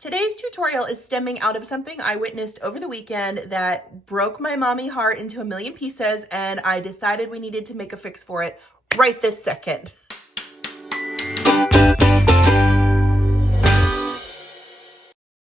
Today's tutorial is stemming out of something I witnessed over the weekend that broke my mommy heart into a million pieces, and I decided we needed to make a fix for it right this second.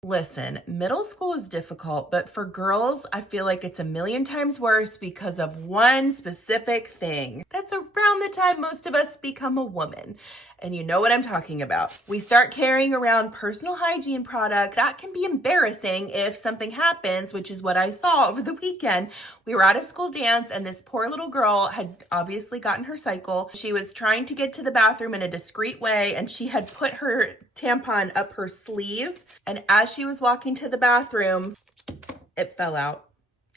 Listen, middle school is difficult, but for girls, I feel like it's a million times worse because of one specific thing. That's around the time most of us become a woman. And you know what I'm talking about. We start carrying around personal hygiene products. That can be embarrassing if something happens, which is what I saw over the weekend. We were at a school dance and this poor little girl had obviously gotten her cycle. She was trying to get to the bathroom in a discreet way and she had put her tampon up her sleeve. And as she was walking to the bathroom, it fell out.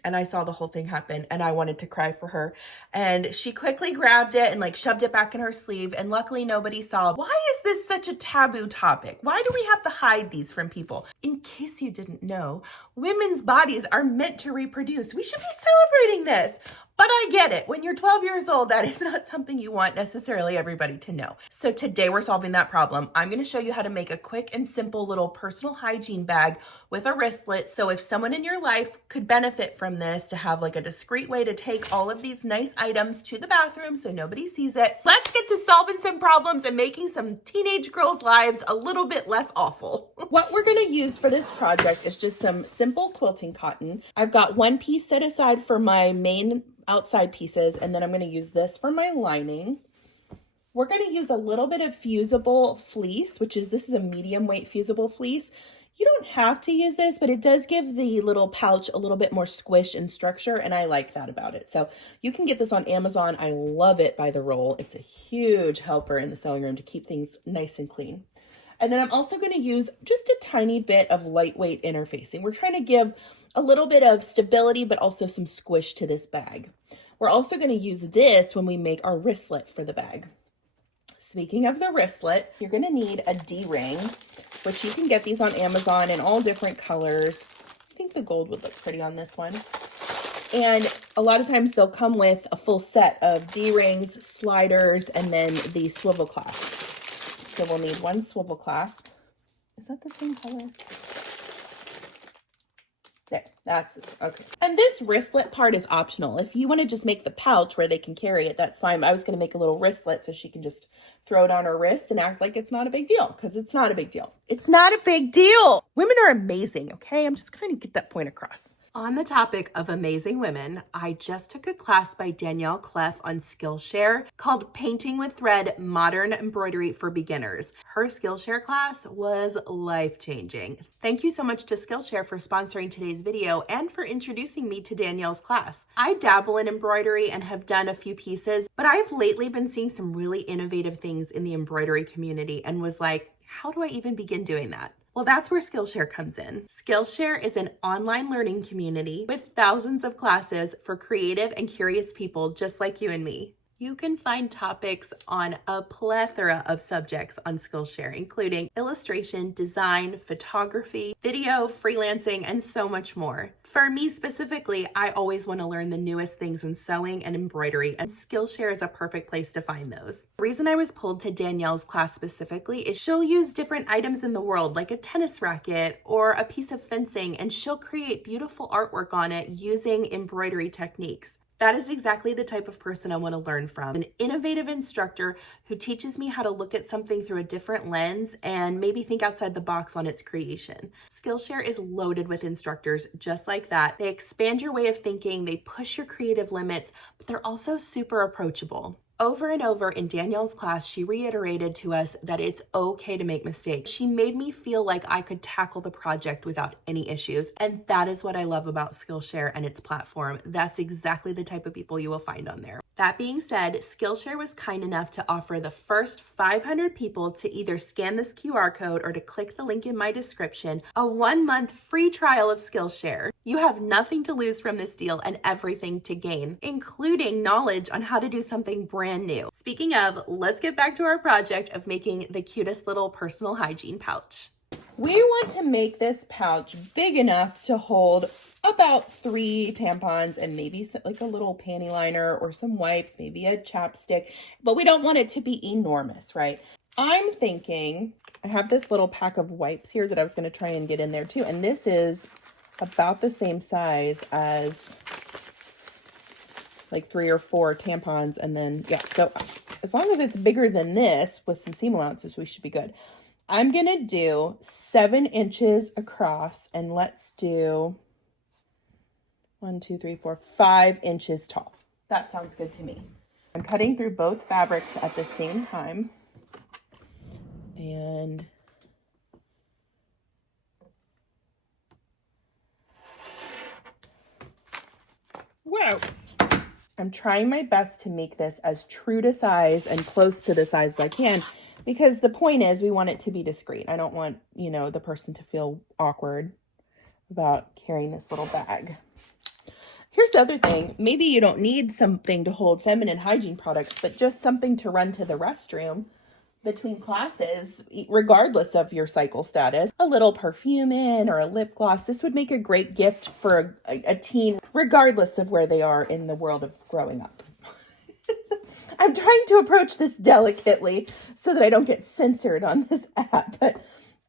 And I saw the whole thing happen and I wanted to cry for her. And she quickly grabbed it and shoved it back in her sleeve. And luckily nobody saw. Why is this such a taboo topic? Why do we have to hide these from people? In case you didn't know, women's bodies are meant to reproduce. We should be celebrating this. But I get it. When you're 12 years old, that is not something you want necessarily everybody to know. So today we're solving that problem. I'm going to show you how to make a quick and simple little personal hygiene bag with a wristlet. So if someone in your life could benefit from this, to have a discreet way to take all of these nice items to the bathroom so nobody sees it. Let's get to solving some problems and making some teenage girls' lives a little bit less awful. What we're going to use for this project is just some simple quilting cotton. I've got one piece set aside for my main outside pieces, and then I'm going to use this for my lining. We're going to use a little bit of Fusible fleece, this is a medium weight Fusible fleece. You don't have to use this, but it does give the little pouch a little bit more squish and structure, and I like that about it. So you can get this on Amazon. I love it by the roll. It's a huge helper in the sewing room to keep things nice and clean. And then I'm also going to use just a tiny bit of lightweight interfacing. We're trying to give a little bit of stability, but also some squish to this bag. We're also going to use this when we make our wristlet for the bag. Speaking of the wristlet, you're going to need a D-ring, which you can get these on Amazon in all different colors. I think the gold would look pretty on this one. And a lot of times they'll come with a full set of D-rings, sliders, and then the swivel clasps. So we'll need one swivel clasp. Is that the same color? There, that's this. Okay. And this wristlet part is optional. If you want to just make the pouch where they can carry it, that's fine. I was going to make a little wristlet so she can just throw it on her wrist and act like it's not a big deal, because it's not a big deal. It's not a big deal. Women are amazing, okay? I'm just trying to get that point across. On the topic of amazing women, I just took a class by Danielle Clef on Skillshare called Painting with Thread, Modern Embroidery for Beginners. Her Skillshare class was life-changing. Thank you so much to Skillshare for sponsoring today's video and for introducing me to Danielle's class. I dabble in embroidery and have done a few pieces, but I've lately been seeing some really innovative things in the embroidery community and was like, how do I even begin doing that? Well, that's where Skillshare comes in. Skillshare is an online learning community with thousands of classes for creative and curious people just like you and me. You can find topics on a plethora of subjects on Skillshare, including illustration, design, photography, video, freelancing, and so much more. For me specifically, I always want to learn the newest things in sewing and embroidery, and Skillshare is a perfect place to find those. The reason I was pulled to Danielle's class specifically is she'll use different items in the world, like a tennis racket or a piece of fencing, and she'll create beautiful artwork on it using embroidery techniques. That is exactly the type of person I want to learn from. An innovative instructor who teaches me how to look at something through a different lens and maybe think outside the box on its creation. Skillshare is loaded with instructors just like that. They expand your way of thinking, they push your creative limits, but they're also super approachable. Over and over in Danielle's class, she reiterated to us that it's okay to make mistakes. She made me feel like I could tackle the project without any issues. And that is what I love about Skillshare and its platform. That's exactly the type of people you will find on there. That being said, Skillshare was kind enough to offer the first 500 people to either scan this QR code or to click the link in my description a 1-month free trial of Skillshare. You have nothing to lose from this deal and everything to gain, including knowledge on how to do something brand new. Speaking of, let's get back to our project of making the cutest little personal hygiene pouch. We want to make this pouch big enough to hold about 3 tampons and maybe a little panty liner or some wipes, maybe a chapstick, but we don't want it to be enormous, right? I'm thinking I have this little pack of wipes here that I was going to try and get in there too. And this is about the same size as like 3 or 4 tampons. And then, yeah, so as long as it's bigger than this with some seam allowances, we should be good. I'm going to do 7 inches across, and let's do 1, 2, 3, 4, 5 inches tall. That sounds good to me. I'm cutting through both fabrics at the same time. And wow. I'm trying my best to make this as true to size and close to the size as I can, because the point is we want it to be discreet. I don't want, you know, the person to feel awkward about carrying this little bag. Here's the other thing. Maybe you don't need something to hold feminine hygiene products, but just something to run to the restroom between classes, regardless of your cycle status. A little perfume in or a lip gloss. This would make a great gift for a teen, regardless of where they are in the world of growing up. I'm trying to approach this delicately so that I don't get censored on this app. But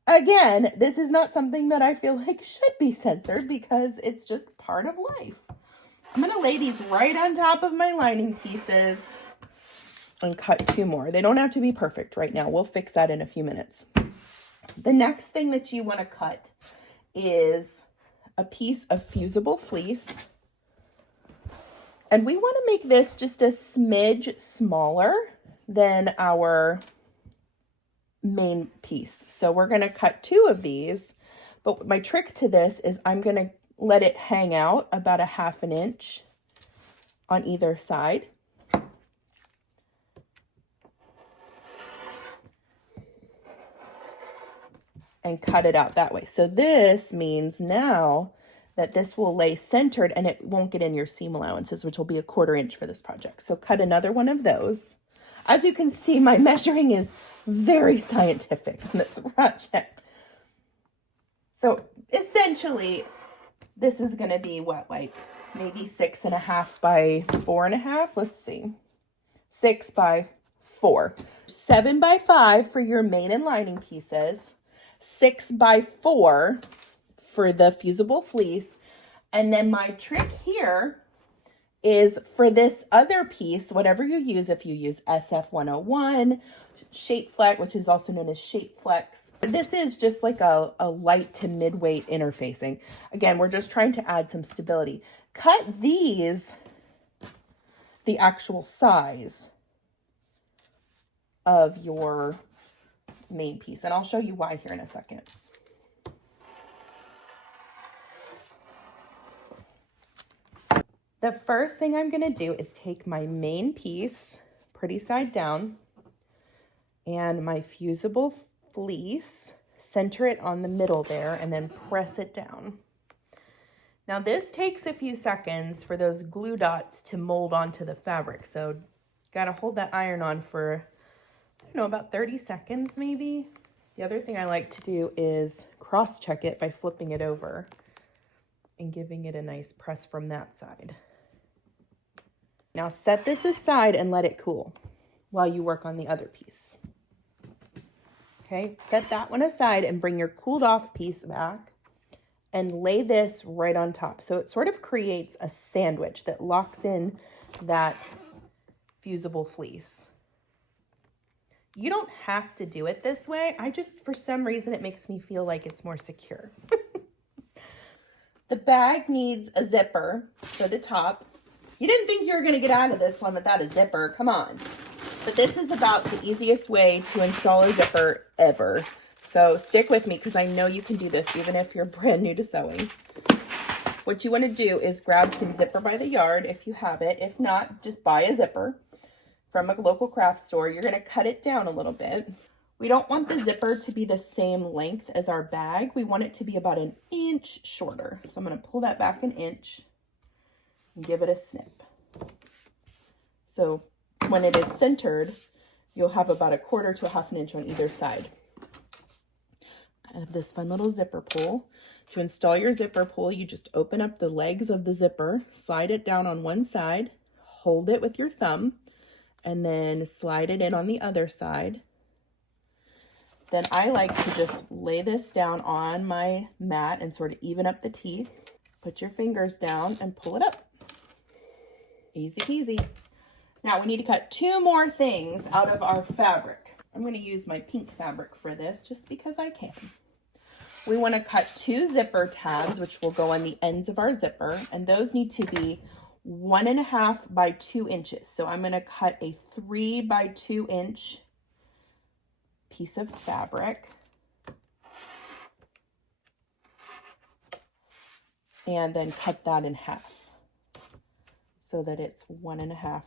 again, this is not something that I feel like should be censored because it's just part of life. I'm going to lay these right on top of my lining pieces and cut 2 more. They don't have to be perfect right now. We'll fix that in a few minutes. The next thing that you want to cut is a piece of fusible fleece. And we want to make this just a smidge smaller than our main piece. So we're going to cut 2 of these. But my trick to this is I'm going to let it hang out about 1/2 inch on either side. And cut it out that way. So this means now that this will lay centered and it won't get in your seam allowances, which will be 1/4 inch for this project. So cut another one of those. As you can see, my measuring is very scientific on this project. So essentially, this is going to be what, like maybe 6.5 by 4.5. Let's see. 6 by 4. 7 by 5 for your main and lining pieces. 6 by 4 for the fusible fleece. And then my trick here is for this other piece, whatever you use, if you use SF101, Shape Flex, which is also known as Shape Flex. This is just like a light to mid-weight interfacing. Again, we're just trying to add some stability. Cut these the actual size of your main piece, and I'll show you why here in a second. The first thing I'm going to do is take my main piece, pretty side down, and my fusible fleece, center it on the middle there, and then press it down. Now this takes a few seconds for those glue dots to mold onto the fabric, so got to hold that iron on for, I don't know, about 30 seconds maybe. The other thing I like to do is cross-check it by flipping it over and giving it a nice press from that side. Now set this aside and let it cool while you work on the other piece. Okay, set that one aside and bring your cooled off piece back and lay this right on top. So it sort of creates a sandwich that locks in that fusible fleece. You don't have to do it this way. I just, for some reason, it makes me feel like it's more secure. The bag needs a zipper for the top. You didn't think you were going to get out of this one without a zipper. Come on. But this is about the easiest way to install a zipper ever. So stick with me because I know you can do this even if you're brand new to sewing. What you want to do is grab some zipper by the yard if you have it. If not, just buy a zipper from a local craft store. You're going to cut it down a little bit. We don't want the zipper to be the same length as our bag. We want it to be about 1 inch shorter. So I'm going to pull that back 1 inch and give it a snip. So when it is centered, you'll have about 1/4 to 1/2 inch on either side. I have this fun little zipper pull. To install your zipper pull, you just open up the legs of the zipper, slide it down on one side, hold it with your thumb, and then slide it in on the other side. Then I like to just lay this down on my mat and sort of even up the teeth. Put your fingers down and pull it up. Easy peasy. Now we need to cut 2 more things out of our fabric. I'm going to use my pink fabric for this just because I can. We want to cut 2 zipper tabs, which will go on the ends of our zipper, and those need to be 1.5 by 2 inches. So I'm going to cut a 3 by 2 inch piece of fabric. And then cut that in half so that it's 1.5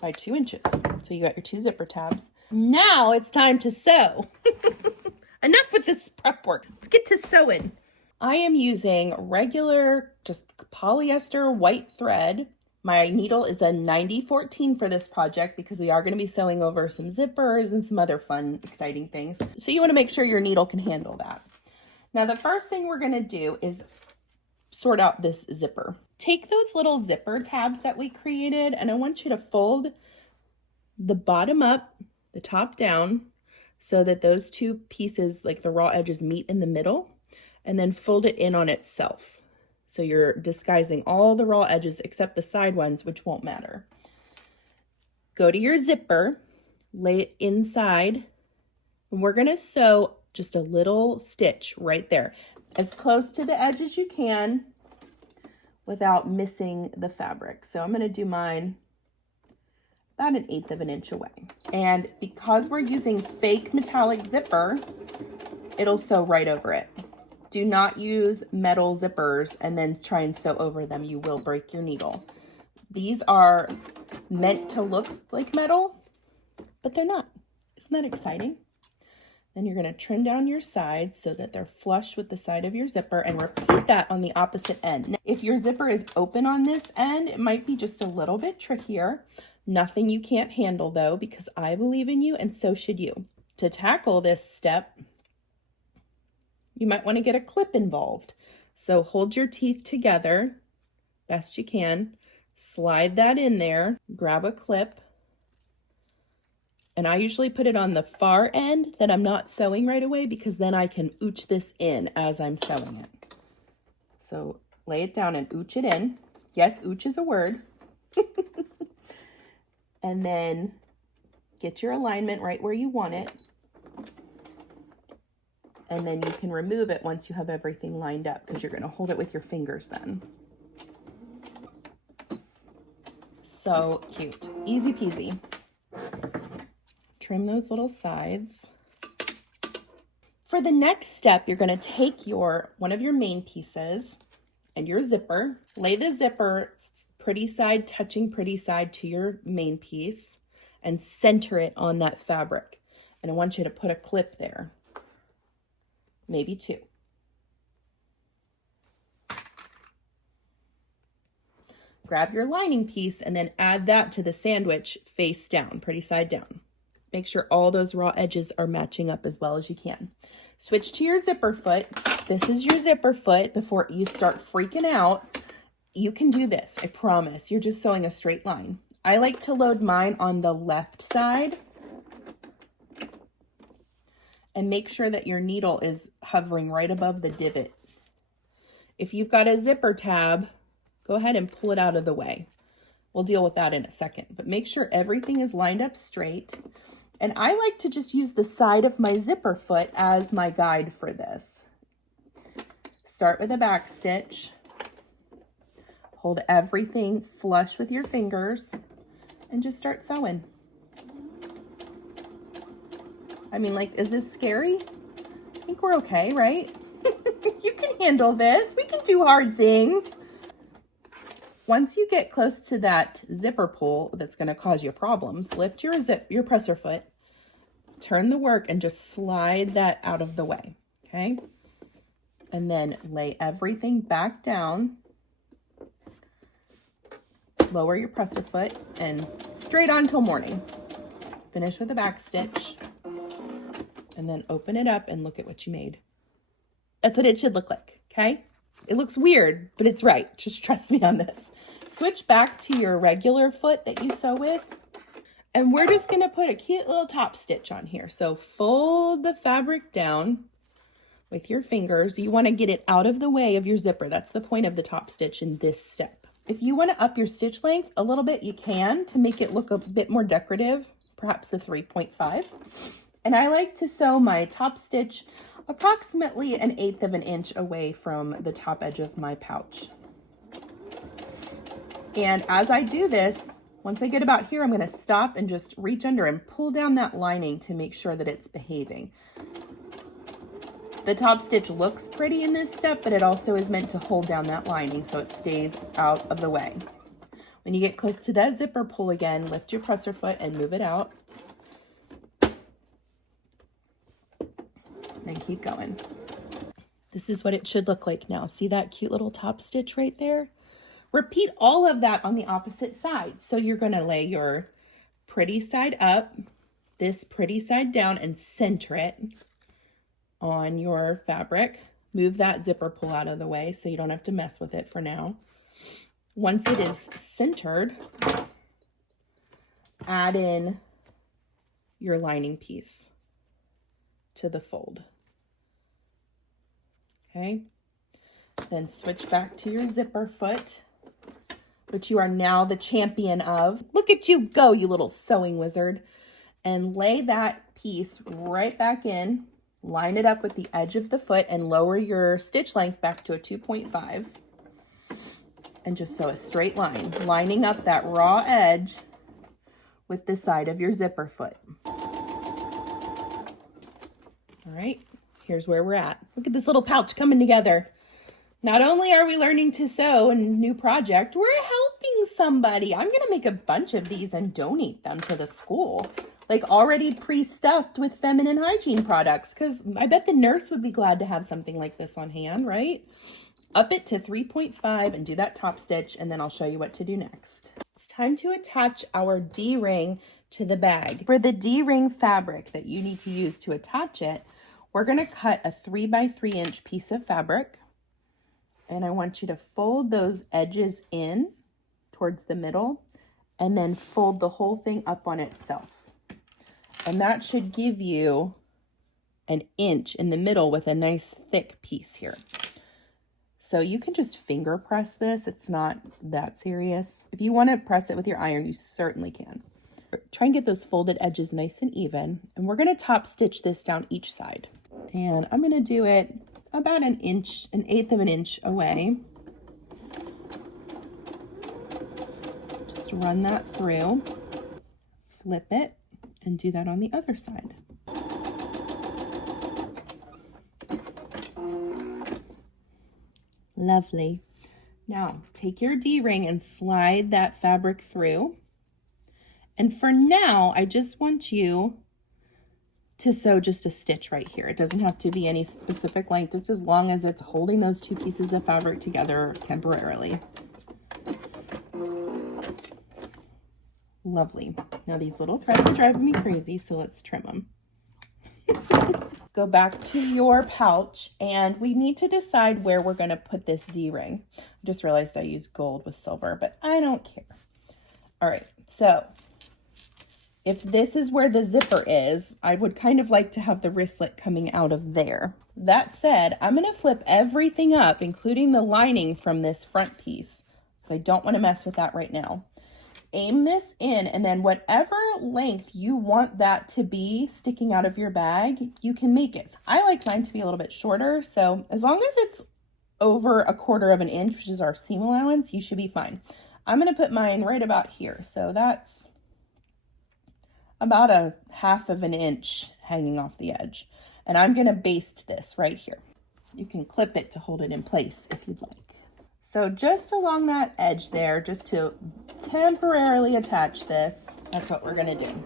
by 2 inches. So you got your 2 zipper tabs. Now it's time to sew. Enough with this prep work. Let's get to sewing. I am using regular, just polyester white thread. My needle is a 90-14 for this project because we are going to be sewing over some zippers and some other fun, exciting things. So you want to make sure your needle can handle that. Now the first thing we're going to do is sort out this zipper. Take those little zipper tabs that we created, and I want you to fold the bottom up, the top down, so that those 2 pieces, like the raw edges, meet in the middle, and then fold it in on itself. So you're disguising all the raw edges except the side ones, which won't matter. Go to your zipper, lay it inside, and we're going to sew just a little stitch right there, as close to the edge as you can without missing the fabric. So I'm going to do mine about 1/8 of an inch away. And because we're using fake metallic zipper, it'll sew right over it. Do not use metal zippers and then try and sew over them. You will break your needle. These are meant to look like metal, but they're not. Isn't that exciting? Then you're going to trim down your sides so that they're flush with the side of your zipper, and repeat that on the opposite end. Now, if your zipper is open on this end, it might be just a little bit trickier. Nothing you can't handle though, because I believe in you and so should you. To tackle this step, you might want to get a clip involved. So hold your teeth together best you can, slide that in there, grab a clip, and I usually put it on the far end that I'm not sewing right away, because then I can ooch this in as I'm sewing it. So lay it down and ooch it in. Yes, ooch is a word. And then get your alignment right where you want it. And then you can remove it once you have everything lined up, because you're going to hold it with your fingers then. So cute. Easy peasy. Trim those little sides. For the next step, you're going to take one of your main pieces and your zipper, lay the zipper pretty side touching pretty side to your main piece, and center it on that fabric. And I want you to put a clip there, maybe 2. Grab your lining piece and then add that to the sandwich face down, pretty side down. Make sure all those raw edges are matching up as well as you can. Switch to your zipper foot. This is your zipper foot. Before you start freaking out, you can do this, I promise. You're just sewing a straight line. I like to load mine on the left side, and make sure that your needle is hovering right above the divot. If you've got a zipper tab, go ahead and pull it out of the way. We'll deal with that in a second, but make sure everything is lined up straight. And I like to just use the side of my zipper foot as my guide for this. Start with a back stitch. Hold everything flush with your fingers and just start sewing. I mean, like, is this scary? I think we're okay, right? You can handle this. We can do hard things. Once you get close to that zipper pull that's going to cause you problems, lift your presser foot, turn the work, and just slide that out of the way, okay? And then lay everything back down. Lower your presser foot and straight on till morning. Finish with a back stitch, and then open it up and look at what you made. That's what it should look like, okay? It looks weird, but it's right. Just trust me on this. Switch back to your regular foot that you sew with, And we're just gonna put a cute little top stitch on here. So fold the fabric down with your fingers. You wanna get it out of the way of your zipper. That's the point of the top stitch in this step. If you wanna up your stitch length a little bit, you can to make it look a bit more decorative, perhaps the 3.5. And I like to sew my top stitch approximately 1/8 of an inch away from the top edge of my pouch. And as I do this, once I get about here, I'm gonna stop and just reach under and pull down that lining to make sure that it's behaving. The top stitch looks pretty in this step, but it also is meant to hold down that lining so it stays out of the way. When you get close to that zipper, pull again, lift your presser foot and move it out. And keep going. This is what it should look like now. See that cute little top stitch right there? Repeat all of that on the opposite side. So you're gonna lay your pretty side up, this pretty side down, and center it on your fabric. Move that zipper pull out of the way so you don't have to mess with it for now. Once it is centered, add in your lining piece to the fold. Okay, then switch back to your zipper foot, which you are now the champion of. Look at you go, you little sewing wizard. And lay that piece right back in, line it up with the edge of the foot and lower your stitch length back to a 2.5. And just sew a straight line, lining up that raw edge with the side of your zipper foot. All right, here's where we're at. Look at this little pouch coming together. Not only are we learning to sew in a new project, we're helping somebody. I'm gonna make a bunch of these and donate them to the school, like already pre-stuffed with feminine hygiene products, because I bet the nurse would be glad to have something like this on hand, right? Up it to 3.5 and do that top stitch, and then I'll show you what to do next. It's time to attach our D-ring to the bag. For the D-ring fabric that you need to use to attach it, we're gonna cut a 3x3 inch piece of fabric. And I want you to fold those edges in towards the middle and then fold the whole thing up on itself. And that should give you 1 inch in the middle with a nice thick piece here. So you can just finger press this. It's not that serious. If you want to press it with your iron, you certainly can. Try and get those folded edges nice and even. And we're going to top stitch this down each side. And I'm going to do it about 1 inch, 1/8 of an inch away. Just run that through, flip it, and do that on the other side. Lovely. Now take your D-ring and slide that fabric through. And for now, I just want you to sew just a stitch right here. It doesn't have to be any specific length, just as long as it's holding those two pieces of fabric together temporarily. Lovely. Now these little threads are driving me crazy, so let's trim them. Go back to your pouch, and we need to decide where we're going to put this D-ring. I just realized I used gold with silver, but I don't care. All right, so if this is where the zipper is, I would kind of like to have the wristlet coming out of there. That said, I'm going to flip everything up, including the lining from this front piece, because I don't want to mess with that right now. Aim this in, and then whatever length you want that to be sticking out of your bag, you can make it. I like mine to be a little bit shorter, so as long as it's over 1/4 of an inch, which is our seam allowance, you should be fine. I'm going to put mine right about here, so that's about 1/2 of an inch hanging off the edge. And I'm going to baste this right here. You can clip it to hold it in place if you'd like. So just along that edge there, just to temporarily attach this, that's what we're going to do.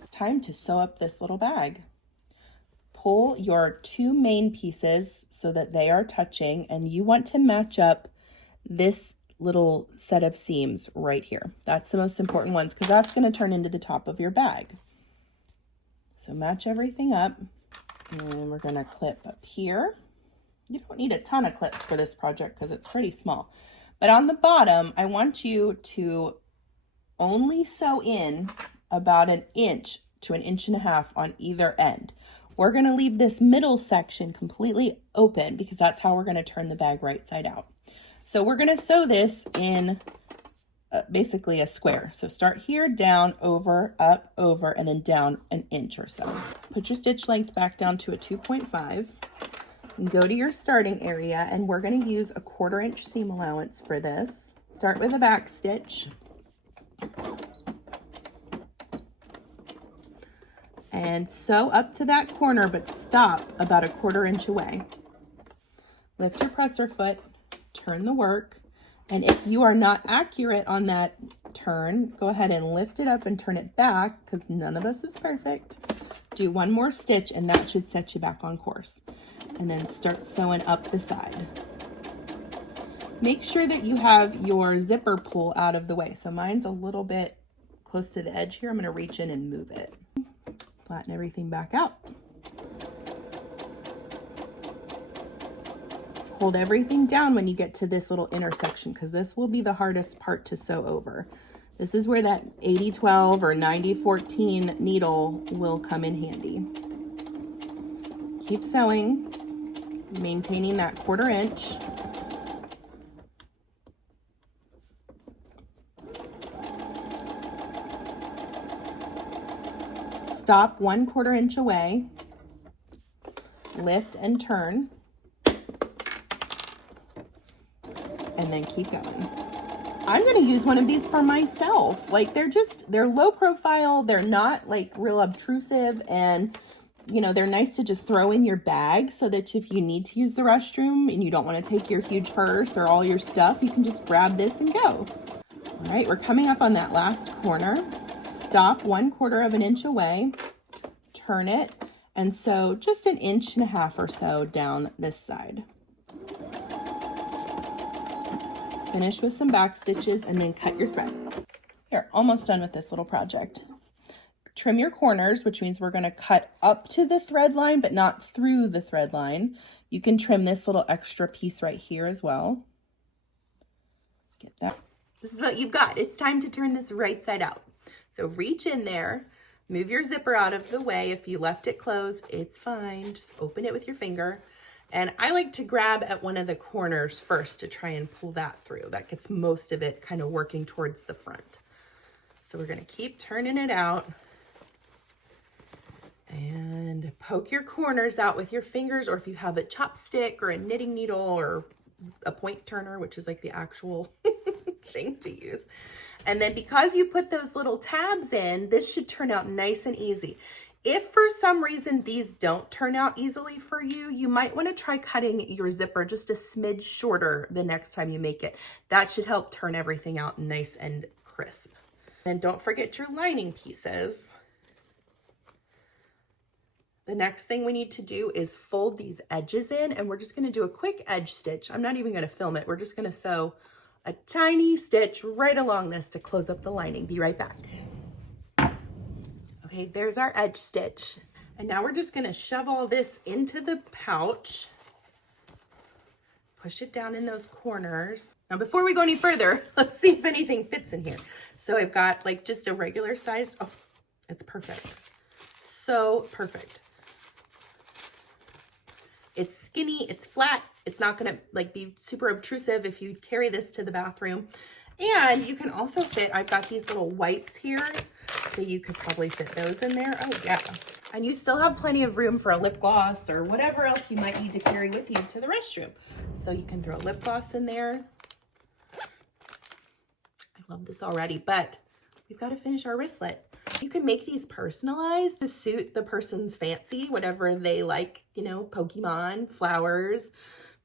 It's time to sew up this little bag. Pull your 2 main pieces so that they are touching, and you want to match up this little set of seams right here. That's the most important ones, because that's going to turn into the top of your bag. So match everything up, and we're going to clip up here. You don't need a ton of clips for this project because it's pretty small. But on the bottom, I want you to only sew in about 1 inch to 1.5 inches on either end. We're going to leave this middle section completely open because that's how we're going to turn the bag right side out. So we're going to sew this in basically a square. So start here, down, over, up, over, and then down 1 inch or so. Put your stitch length back down to a 2.5 and go to your starting area, and we're going to use a 1/4 inch seam allowance for this. Start with a back stitch. And sew up to that corner, but stop about a 1/4 inch away. Lift your presser foot, turn the work, and if you are not accurate on that turn, go ahead and lift it up and turn it back, because none of us is perfect. Do 1 more stitch, and that should set you back on course. And then start sewing up the side. Make sure that you have your zipper pull out of the way. So mine's a little bit close to the edge here. I'm going to reach in and move it. Flatten everything back out. Hold everything down when you get to this little intersection, because this will be the hardest part to sew over. This is where that 80-12 or 90-14 needle will come in handy. Keep sewing, maintaining that 1/4 inch. Stop 1/4 inch away, lift and turn, and then keep going. I'm going to use one of these for myself. Like, they're low profile, they're not like real obtrusive, and you know, they're nice to just throw in your bag so that if you need to use the restroom and you don't want to take your huge purse or all your stuff, you can just grab this and go. All right, we're coming up on that last corner. Stop 1/4 inch away, turn it, and sew just 1.5 inches or so down this side. Finish with some back stitches and then cut your thread. You're almost done with this little project. Trim your corners, which means we're going to cut up to the thread line, but not through the thread line. You can trim this little extra piece right here as well. Get that. This is what you've got. It's time to turn this right side out. So reach in there, move your zipper out of the way. If you left it closed, it's fine. Just open it with your finger. And I like to grab at one of the corners first to try and pull that through. That gets most of it kind of working towards the front. So we're going to keep turning it out. And poke your corners out with your fingers, or if you have a chopstick or a knitting needle or a point turner, which is like the actual thing to use. And then because you put those little tabs in, this should turn out nice and easy. If for some reason these don't turn out easily for you, you might want to try cutting your zipper just a smidge shorter the next time you make it. That should help turn everything out nice and crisp. And don't forget your lining pieces. The next thing we need to do is fold these edges in, and we're just going to do a quick edge stitch. I'm not even going to film it. We're just going to sew a tiny stitch right along this to close up the lining. Be right back. Okay, there's our edge stitch. And now we're just going to shove all this into the pouch. Push it down in those corners. Now, before we go any further, let's see if anything fits in here. So I've got like just a regular size. Oh, it's perfect. So perfect. It's skinny, it's flat. It's not gonna like be super obtrusive if you carry this to the bathroom. And you can also fit, I've got these little wipes here, so you could probably fit those in there. Oh yeah. And you still have plenty of room for a lip gloss or whatever else you might need to carry with you to the restroom. So you can throw lip gloss in there. I love this already, but we've got to finish our wristlet. You can make these personalized to suit the person's fancy, whatever they like, you know, Pokemon, flowers,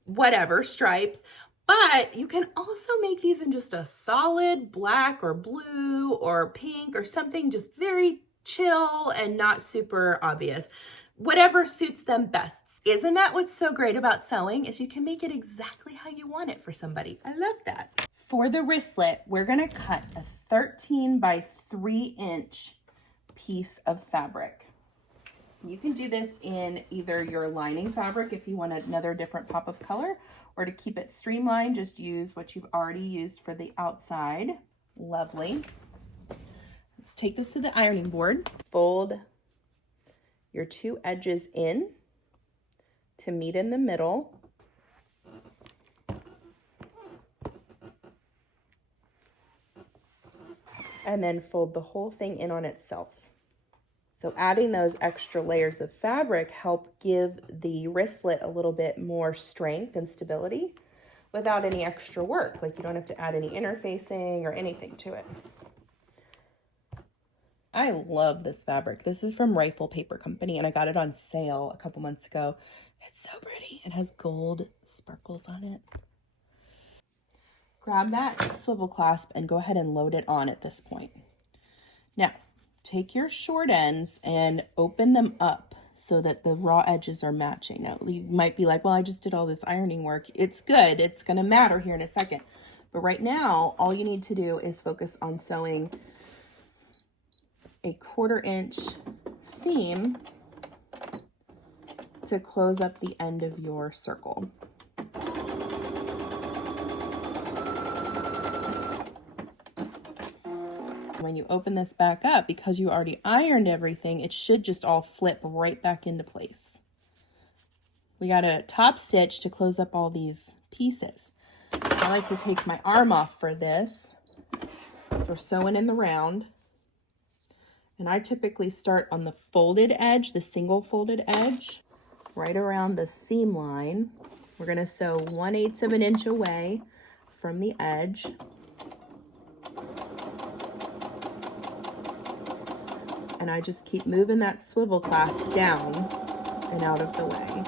whatever, stripes. But you can also make these in just a solid black or blue or pink or something just very chill and not super obvious. Whatever suits them best. Isn't that what's so great about sewing, is you can make it exactly how you want it for somebody. I love that. For the wristlet, we're going to cut a 13 by 3 inch piece of fabric. You can do this in either your lining fabric if you want another different pop of color, or to keep it streamlined, just use what you've already used for the outside. Lovely. let's take this to the ironing board. Fold your two edges in to meet in the middle. And then fold the whole thing in on itself. So adding those extra layers of fabric help give the wristlet a little bit more strength and stability without any extra work. Like you don't have to add any interfacing or anything to it. I love this fabric. This is from Rifle Paper Company and I got it on sale a couple months ago. It's so pretty. It has gold sparkles on it. Grab that swivel clasp and go ahead and load it on at this point. Now, take your short ends and open them up so that the raw edges are matching. Now, you might be like, well, I just did all this ironing work. It's good. It's going to matter here in a second. But right now, all you need to do is focus on sewing a 1/4 inch seam to close up the end of your circle. When you open this back up, because you already ironed everything, it should just all flip right back into place. We got a top stitch to close up all these pieces. I like to take my arm off for this. So we're sewing in the round. And I typically start on the folded edge, the single folded edge, right around the seam line. We're going to sew 1/8 of an inch away from the edge. And I just keep moving that swivel clasp down and out of the way.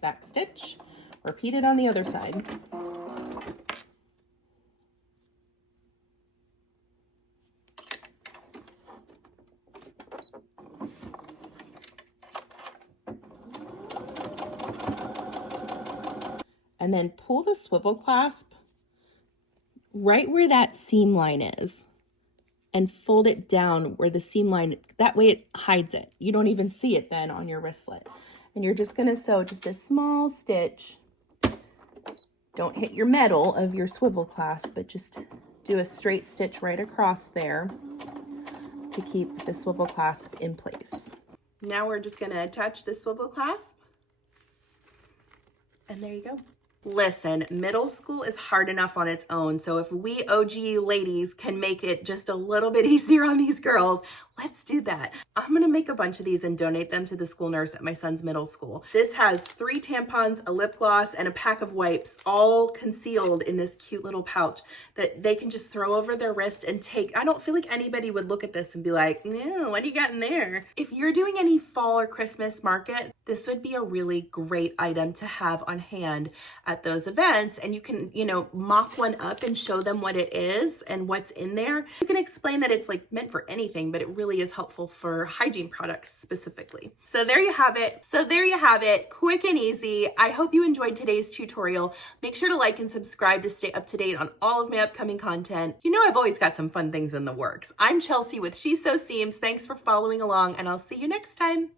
Back stitch, repeat it on the other side. And then pull the swivel clasp right where that seam line is and fold it down where the seam line, that way it hides it. You don't even see it then on your wristlet. And you're just gonna sew just a small stitch. Don't hit your metal of your swivel clasp, but just do a straight stitch right across there to keep the swivel clasp in place. Now we're just gonna attach the swivel clasp. And there you go. Listen, middle school is hard enough on its own. So if we OG ladies can make it just a little bit easier on these girls, let's do that. I'm going to make a bunch of these and donate them to the school nurse at my son's middle school. This has 3 tampons, a lip gloss, and a pack of wipes, all concealed in this cute little pouch that they can just throw over their wrist and take. I don't feel like anybody would look at this and be like, no, what do you got in there? If you're doing any fall or Christmas market, this would be a really great item to have on hand at those events. And you can, you know, mock one up and show them what it is and what's in there. You can explain that it's like meant for anything, but it really is helpful for hygiene products specifically. So there you have it. Quick and easy. I hope you enjoyed today's tutorial. Make sure to like and subscribe to stay up to date on all of my upcoming content. You know, I've always got some fun things in the works. I'm Chelsea with She Sews Seams. Thanks for following along, and I'll see you next time.